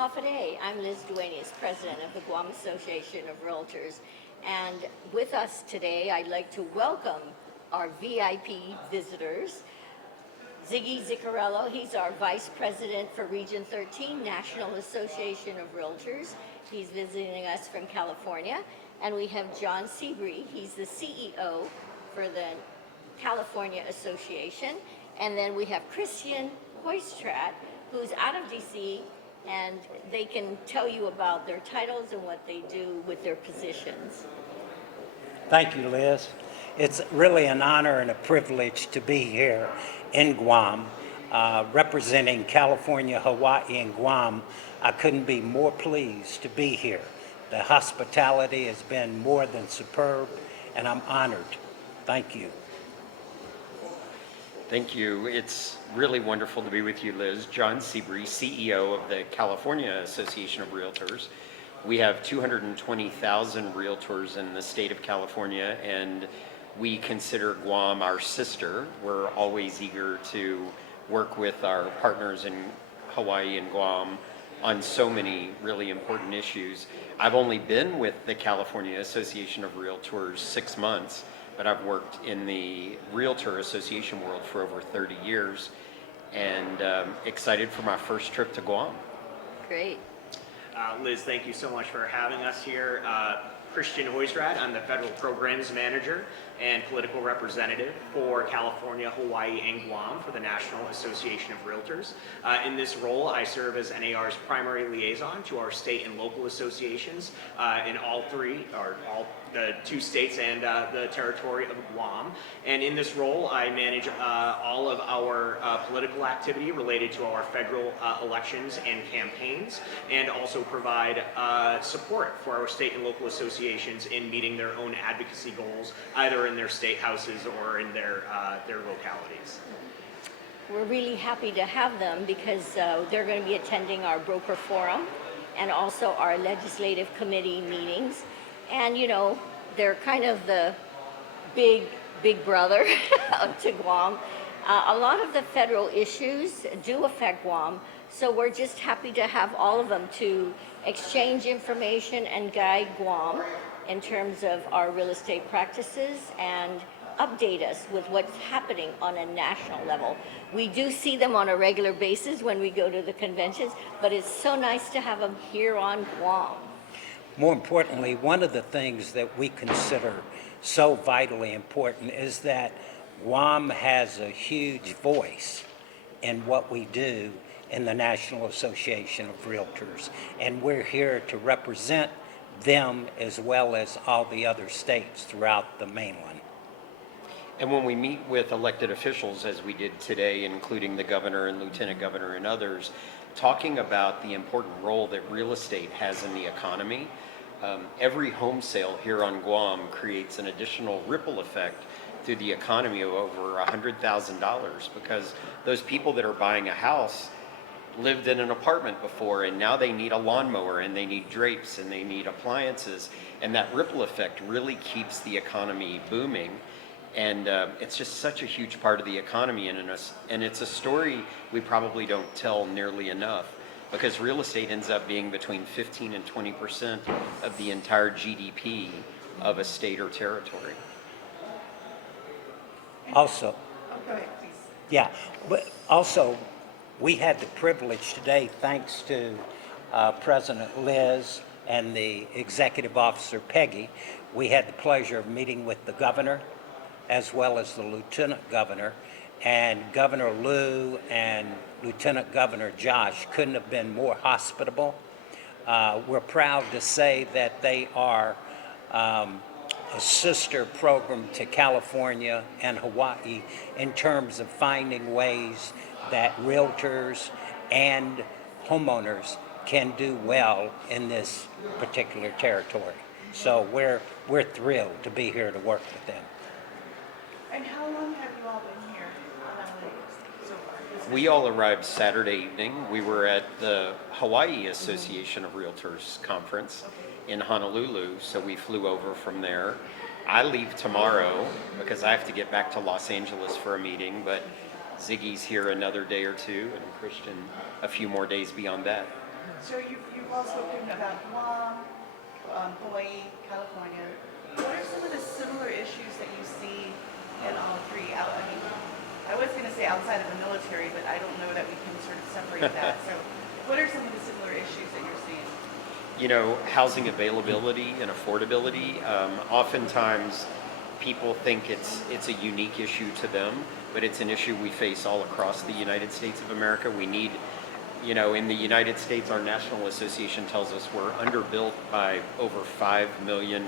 Hafaday. I'm Liz Duenas, president of the Guam Association of Realtors. And with us today, I'd like to welcome our VIP visitors. Ziggy Ziccarello, he's our vice president for Region 13, National Association of Realtors. He's visiting us from California. And we have John Seabree, he's the CEO for the California Association. And then we have Christian Hoistrat, who's out of DC, and they can tell you about their titles and what they do with their positions. Thank you, Liz. It's really an honor and a privilege to be here in Guam, representing California, Hawaii, and Guam. I couldn't be more pleased to be here. The hospitality has been more than superb, and I'm honored. Thank you. Thank you. It's really wonderful to be with you, Liz. John Seabree, CEO of the California Association of Realtors. We have 220,000 realtors in the state of California, and we consider Guam our sister. We're always eager to work with our partners in Hawaii and Guam on so many really important issues. I've only been with the California Association of Realtors 6 months, but I've worked in the Realtor Association world for over 30 years, and excited for my first trip to Guam. Great. Liz, thank you so much for having us here. Christian Hoistrat, I'm the Federal Programs Manager and Political Representative for California, Hawaii, and Guam for the National Association of Realtors. In this role, I serve as NAR's primary liaison to our state and local associations in all the 2 states and the territory of Guam. And in this role, I manage all of our political activity related to our federal elections and campaigns, and also provide support for our state and local associations in meeting their own advocacy goals, either in their state houses or in their localities. We're really happy to have them because they're going to be attending our broker forum and also our legislative committee meetings. And you know, they're kind of the big brother to Guam. A lot of the federal issues do affect Guam, so we're just happy to have all of them to exchange information and guide Guam in terms of our real estate practices and update us with what's happening on a national level. We do see them on a regular basis when we go to the conventions, but it's so nice to have them here on Guam. More importantly, one of the things that we consider so vitally important is that Guam has a huge voice in what we do in the National Association of Realtors, and we're here to represent them as well as all the other states throughout the mainland. And when we meet with elected officials, as we did today, including the governor and lieutenant governor and others, talking about the important role that real estate has in the economy, every home sale here on Guam creates an additional ripple effect through the economy of over $100,000, because those people that are buying a house lived in an apartment before, and now they need a lawnmower, and they need drapes, and they need appliances, and that ripple effect really keeps the economy booming. And it's just such a huge part of the economy, and it's a story we probably don't tell nearly enough, because real estate ends up being between 15 and 20% of the entire GDP of a state or territory. Also, but also, we had the privilege today, thanks to President Liz and the Executive Officer Peggy, we had the pleasure of meeting with the governor as well as the lieutenant governor, and Governor Liu and Lieutenant Governor Josh couldn't have been more hospitable. We're proud to say that they are a sister program to California and Hawaii in terms of finding ways that realtors and homeowners can do well in this particular territory. So we're thrilled to be here to work with them. And how long have you all been here so far? We all arrived Saturday evening. We were at the Hawaii Association of Realtors conference in Honolulu, so we flew over from there. I leave tomorrow because I have to get back to Los Angeles for a meeting, but Ziggy's here another day or two, and Christian a few more days beyond that. So you've also spoken about Guam, Hawaii, California. What are some of the similar issues that you see in all three? I mean, I was going to say outside of the military, but I don't know that we can sort of separate that. So what are some of the similar issues that you're seeing? You know, housing availability and affordability. Oftentimes, people think it's a unique issue to them, but it's an issue we face all across the United States of America. We need, you know, in the United States, our National Association tells us we're underbuilt by over 5 million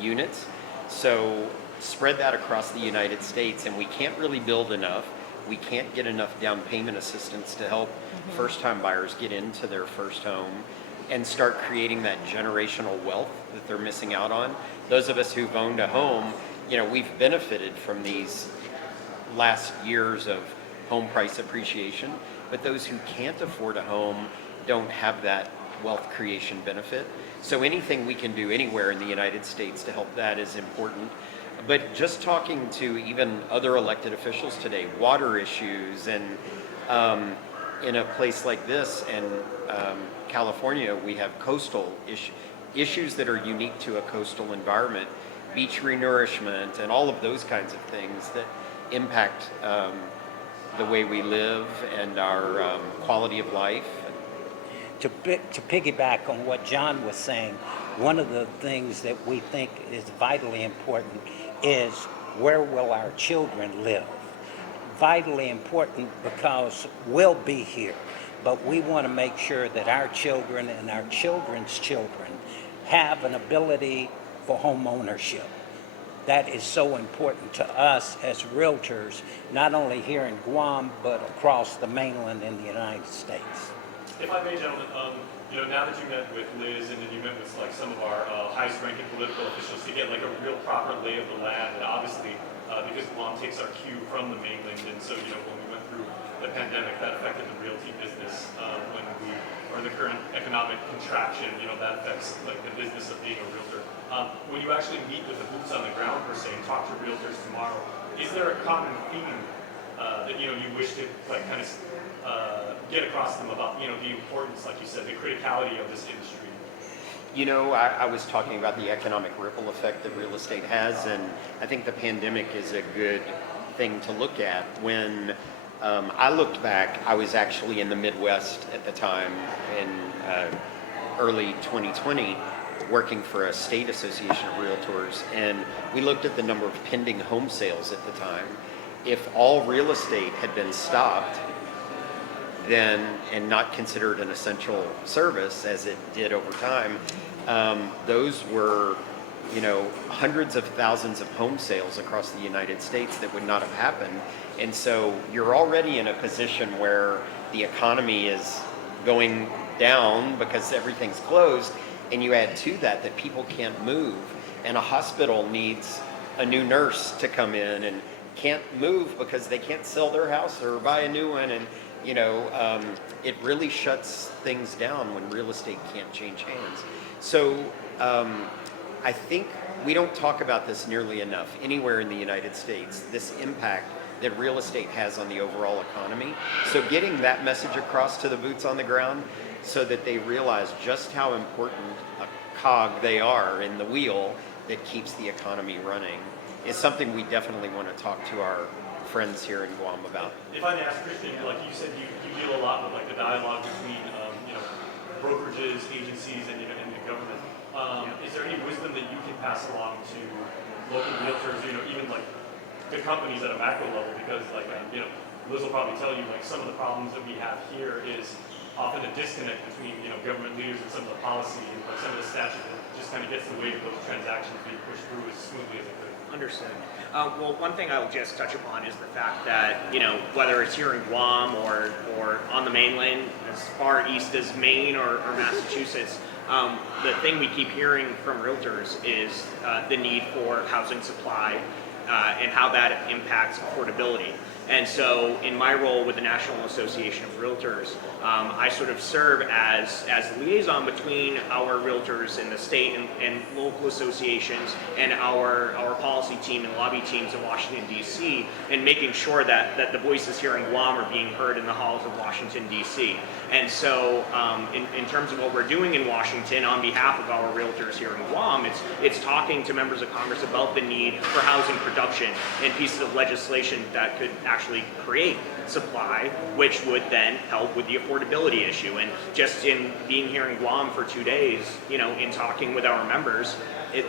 units. So spread that across the United States, and we can't really build enough. We can't get enough down payment assistance to help first-time buyers get into their first home and start creating that generational wealth that they're missing out on. Those of us who've owned a home, you know, we've benefited from these last years of home price appreciation, but those who can't afford a home don't have that wealth creation benefit. So anything we can do anywhere in the United States to help that is important. But just talking to even other elected officials today, water issues, and in a place like this, and California, we have coastal issues that are unique to a coastal environment, beach renourishment, and all of those kinds of things that impact the way we live and our quality of life. To piggyback on what John was saying, one of the things that we think is vitally important is where will our children live? Vitally important because we'll be here, but we want to make sure that our children and our children's children have an ability for home ownership. That is so important to us as realtors, not only here in Guam, but across the mainland in the United States. If I may, gentlemen, you know, now that you met with Liz and then you met with like some of our highest-ranking political officials to get like a real proper lay of the land, and obviously because Guam takes our cue from the mainland, and so you know when we went through the pandemic, that affected the realty business. When we are in the current economic contraction, you know that affects like the business of being a realtor. When you actually meet with the boots on the ground per se and talk to realtors tomorrow, is there a common theme that you know you wish to like kind of get across them about, you know, the importance, like you said, the criticality of this industry? You know, I was talking about the economic ripple effect that real estate has, and I think the pandemic is a good thing to look at. When I looked back, I was actually in the Midwest at the time in early 2020, working for a state association of realtors, and we looked at the number of pending home sales at the time. If all real estate had been stopped, then, and not considered an essential service as it did over time, those were, you know, hundreds of thousands of home sales across the United States that would not have happened. And so you're already in a position where the economy is going down because everything's closed, and you add to that that people can't move, and a hospital needs a new nurse to come in and can't move because they can't sell their house or buy a new one, and you know, it really shuts things down when real estate can't change hands. So I think we don't talk about this nearly enough anywhere in the United States, this impact that real estate has on the overall economy. So getting that message across to the boots on the ground so that they realize just how important a cog they are in the wheel that keeps the economy running is something we definitely want to talk to our friends here in Guam about. If I may ask Christian, like you said, you deal a lot with like the dialogue between you know, brokerages, agencies, and you know, and the government. Is there any wisdom that you can pass along to local realtors? You know, even like the companies at a macro level, because like you know, Liz will probably tell you like some of the problems that we have here is often a disconnect between you know government leaders and some of the policy and like some of the statute that just kind of gets in the way of those transactions being pushed through as smoothly as it could. Understood. Well, one thing I'll just touch upon is the fact that, you know, whether it's here in Guam or on the mainland, as far east as Maine or Massachusetts, the thing we keep hearing from realtors is the need for housing supply and how that impacts affordability. And so in my role with the National Association of Realtors, I sort of serve as the liaison between our realtors in the state and local associations and our policy team and lobby teams in Washington, D.C., and making sure that the voices here in Guam are being heard in the halls of Washington, D.C. And so in terms of what we're doing in Washington on behalf of our realtors here in Guam, it's talking to members of Congress about the need for housing production and pieces of legislation that could actually create supply, which would then help with the affordability issue. And just in being here in Guam for 2 days, in talking with our members,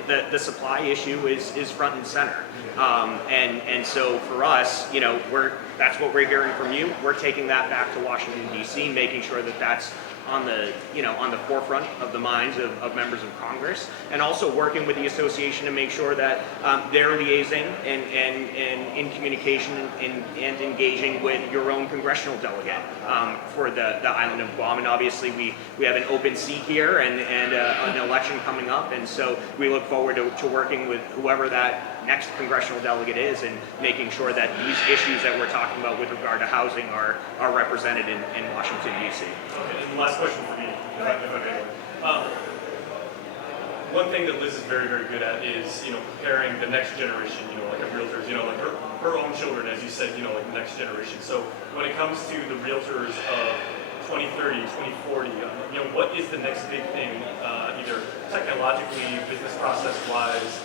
the supply issue is front and center. And so for us, that's what we're hearing from you. We're taking that back to Washington, D.C., making sure that that's on the forefront of the minds of members of Congress, and also working with the association to make sure that they're liaising and in communication and engaging with your own congressional delegate for the island of Guam. And obviously we have an open seat here and an election coming up, and so we look forward to working with whoever that next congressional delegate is, and making sure that these issues that we're talking about with regard to housing are represented in Washington, D.C. Okay, and the last question for me, if I may. One thing that Liz is very, very good at is, preparing the next generation, like of realtors, like her own children, as you said, like the next generation. So when it comes to the realtors of 2030, 2040, what is the next big thing, either technologically, business process-wise,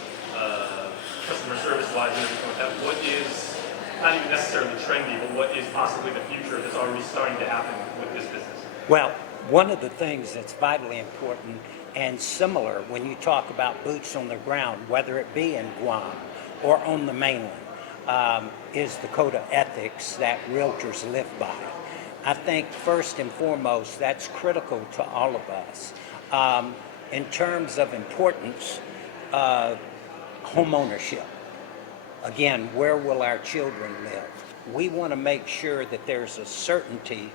customer service-wise, and everything like that? What is, not even necessarily trendy, but what is possibly the future that's already starting to happen with this business? Well, one of the things that's vitally important and similar when you talk about boots on the ground, whether it be in Guam or on the mainland, is the code of ethics that realtors live by. I think first and foremost, that's critical to all of us. In terms of importance, home ownership. Again, where will our children live? We want to make sure that there's a certainty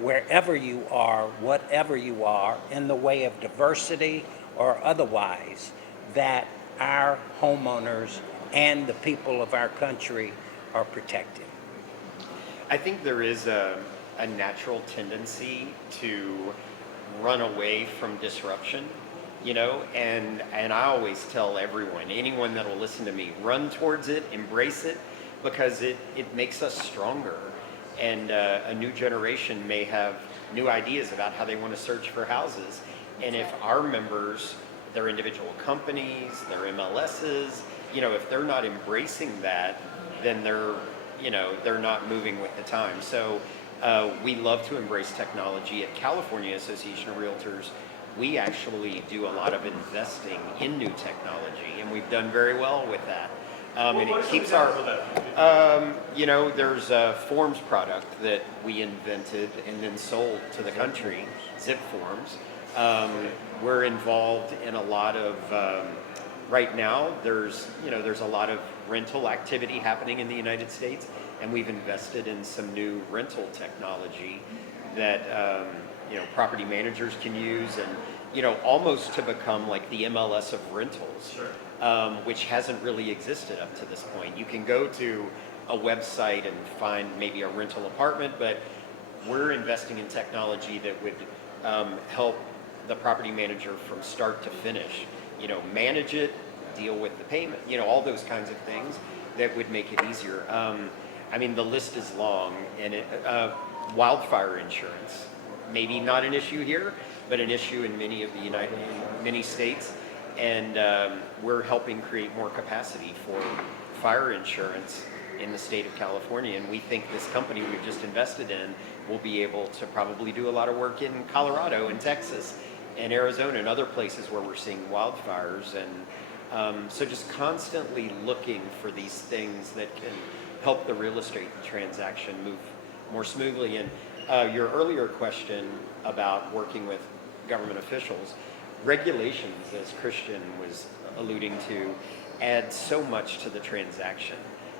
wherever you are, whatever you are, in the way of diversity or otherwise, that our homeowners and the people of our country are protected. I think there is a natural tendency to run away from disruption, and I always tell everyone, anyone that will listen to me, run towards it, embrace it, because it makes us stronger. And a new generation may have new ideas about how they want to search for houses. And if our members, their individual companies, their MLSs, if they're not embracing that, then they're not moving with the time. So we love to embrace technology. At California Association of Realtors, we actually do a lot of investing in new technology, and we've done very well with that. And it keeps our, there's a forms product that we invented and then sold to the country, Zip Forms. We're involved in a lot of, right now, there's a lot of rental activity happening in the United States, and we've invested in some new rental technology that, property managers can use, and, almost to become like the MLS of rentals. Sure. Which hasn't really existed up to this point. You can go to a website and find maybe a rental apartment, but we're investing in technology that would help the property manager from start to finish, manage it, deal with the payment, all those kinds of things that would make it easier. The list is long, and wildfire insurance, maybe not an issue here, but an issue in many of the many states. And we're helping create more capacity for fire insurance in the state of California. And we think this company we've just invested in will be able to probably do a lot of work in Colorado and Texas and Arizona and other places where we're seeing wildfires. And so just constantly looking for these things that can help the real estate transaction move more smoothly. And your earlier question about working with government officials, regulations, as Christian was alluding to, add so much to the transaction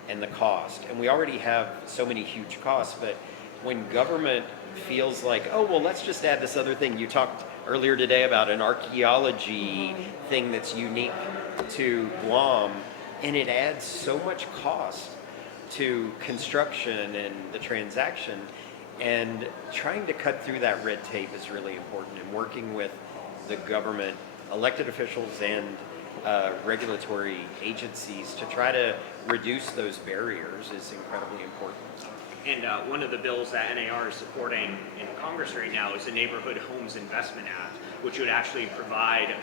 and the cost. And we already have so many huge costs, but when government feels like, oh, well, let's just add this other thing. You talked earlier today about an archaeology thing that's unique to Guam, and it adds so much cost to construction and the transaction. And trying to cut through that red tape is really important, and working with the government, elected officials, and regulatory agencies to try to reduce those barriers is incredibly important. And one of the bills that NAR is supporting in Congress right now is the Neighborhood Homes Investment Act, which would actually provide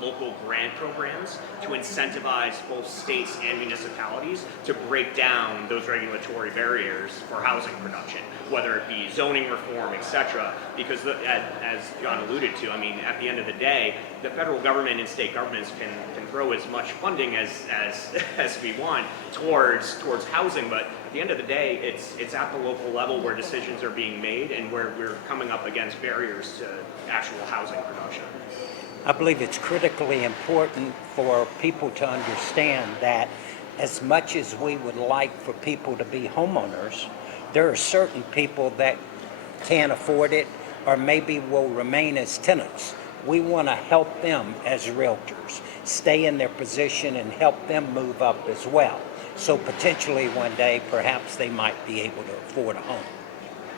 local grant programs to incentivize both states and municipalities to break down those regulatory barriers for housing production, whether it be zoning reform, etc. Because as John alluded to, I mean, at the end of the day, the federal government and state governments can throw as much funding as we want towards housing, but at the end of the day, it's at the local level where decisions are being made and where we're coming up against barriers to actual housing production. I believe it's critically important for people to understand that as much as we would like for people to be homeowners, there are certain people that can't afford it or maybe will remain as tenants. We want to help them as realtors stay in their position and help them move up as well. So potentially one day, perhaps they might be able to afford a home.